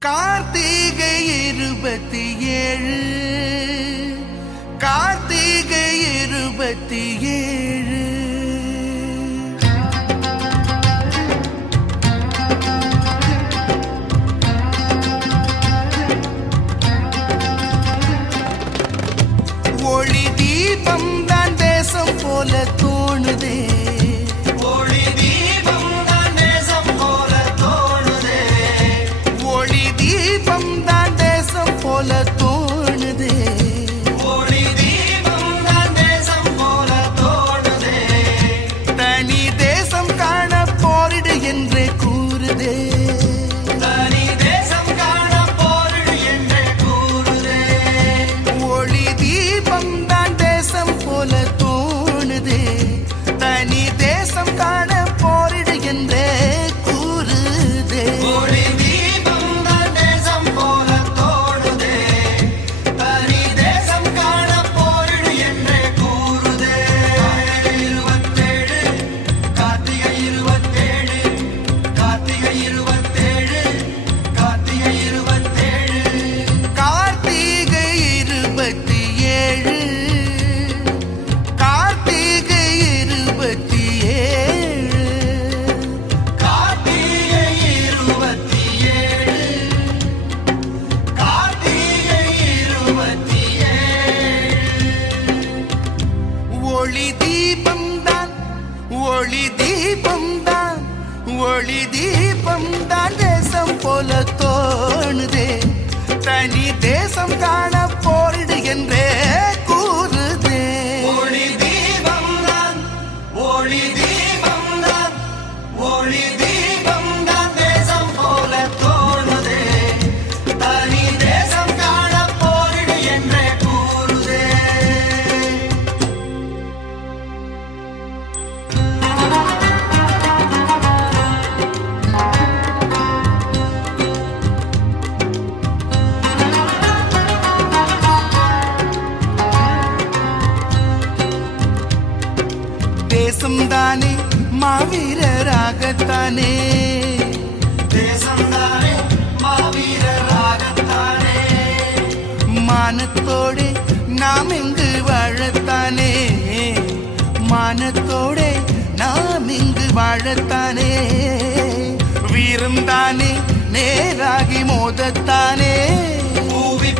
கார்த்திகை இருபத்தி ஏழு. கார்த்திகை இருபத்தி ஏழு. தேசம்தானே மாவீரராகத்தானே. தேசம்தானே மாவீரராகத்தானே. மானத்தோடு நாம் இங்கு வாழத்தானே. மானத்தோடு நாம் இங்கு வாழத்தானே. வீரம்தானே நேராகி மோதத்தானே. பூவி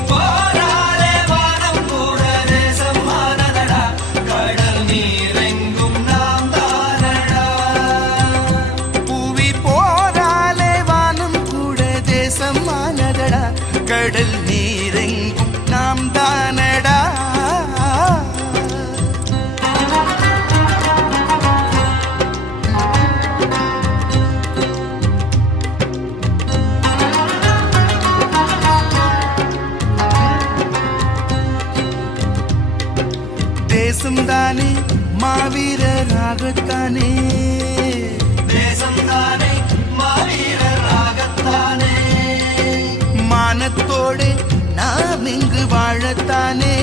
மனத்தோடு நாம் இங்கு வாழத்தானே.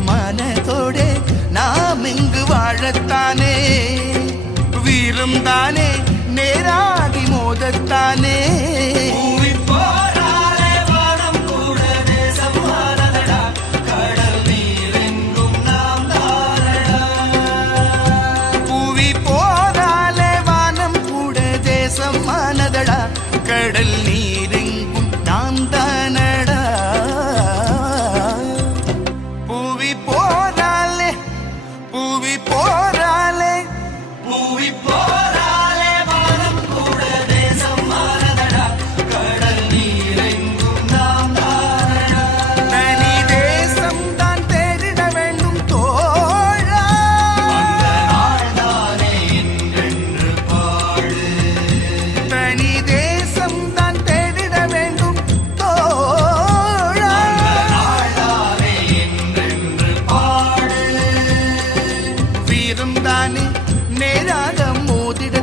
மனத்தோடு நாம் இங்கு வாழத்தானே. வீரம் தானே நேராகி மோதத்தானே. ஊதிட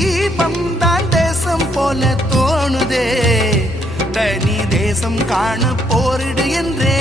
தீபம் தான் தேசம் போல தோணுதே. தனி தேசம் காண போரிடு என்றே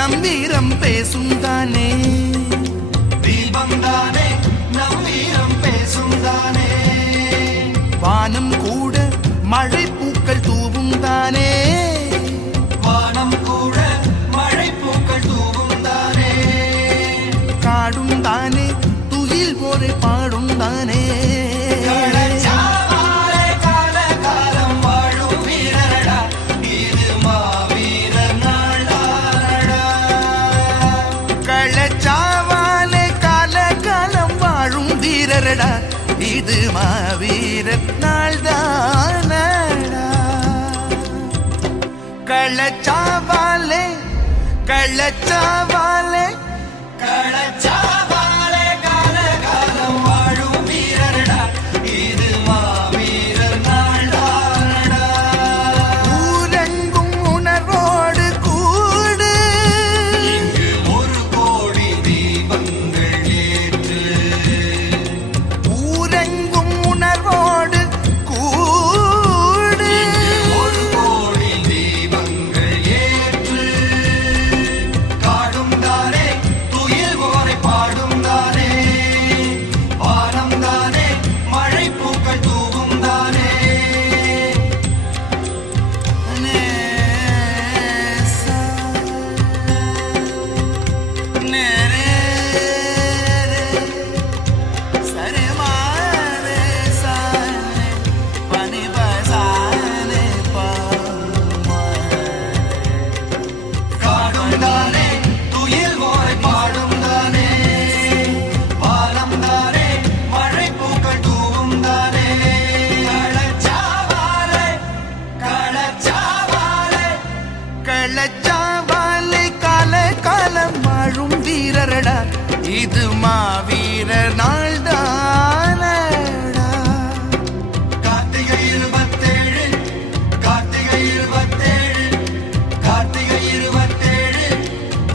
நம்பீரம் பேசும் தானே தீபம் தானே நம்பீரம் பேசும் தானே வானம் கூட மழை கள்ளச்சாவாலே கள்ளச்சாவாலே இருபத்தேழு கார்த்திகை இருபத்தேழு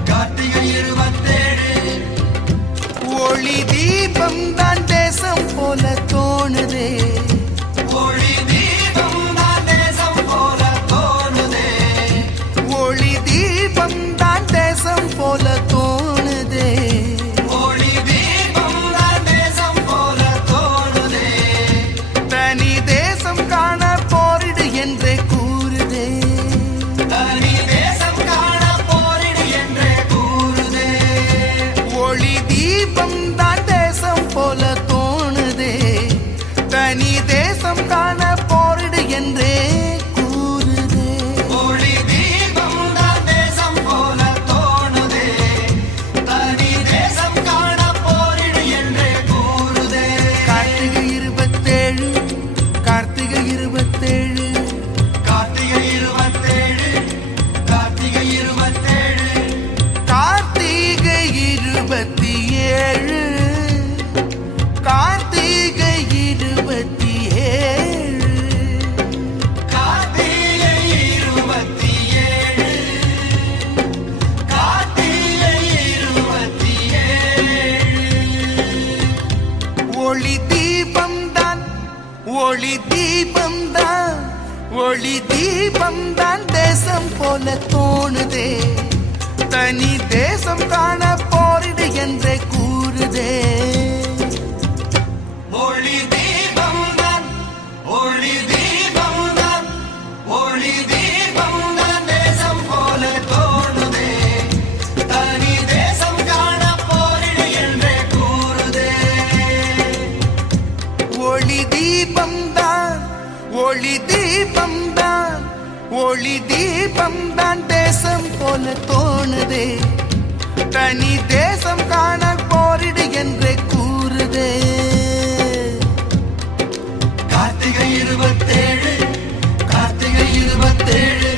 கார்த்திகை இருபத்தேழு. ஒளி தீபம் தான் தேசம் போல தோணுதே. ஒளி தீபம் தான் தேசம் போல தோணுதே. தனி தேசம் காண போரிடு என்றே கூறுதே. ஒளி ஒளி தீபம் தான் ஒளி தீபம் தான் தேசம் போல தோணுதே. தனி தேசம் காண போரிடு என்று கூறுதே. கார்த்திகை இருபத்தேழு கார்த்திகை இருபத்தேழு.